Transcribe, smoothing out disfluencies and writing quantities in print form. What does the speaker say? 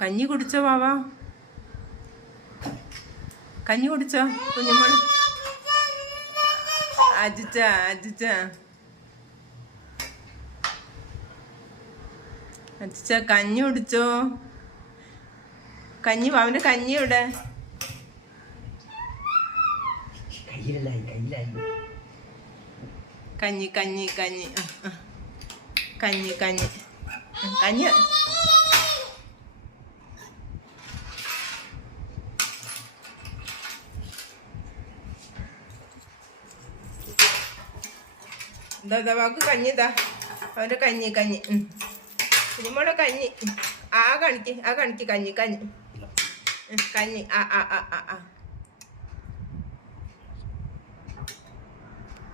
കഞ്ഞി കുടിച്ചോ വാവാ? കഞ്ഞി കുടിച്ചോ കുഞ്ഞുമോള്? അജിച്ച അജിച്ച അജിച്ച കഞ്ഞി കുടിച്ചോ? കഞ്ഞി അവന്റെ കഞ്ഞി ഇവിടെ. കഞ്ഞി കഞ്ഞി കഞ്ഞി കഞ്ഞി കഞ്ഞി കഞ്ഞി. എന്താ വാക്ക് കഞ്ഞിതാ അവന്റെ കഞ്ഞി കഞ്ഞി. കുഞ്ഞുമോടെ കഞ്ഞി. ആ കണിക്ക് കഞ്ഞി കഞ്ഞി കഞ്ഞി. ആ ആ ആ ആ ആ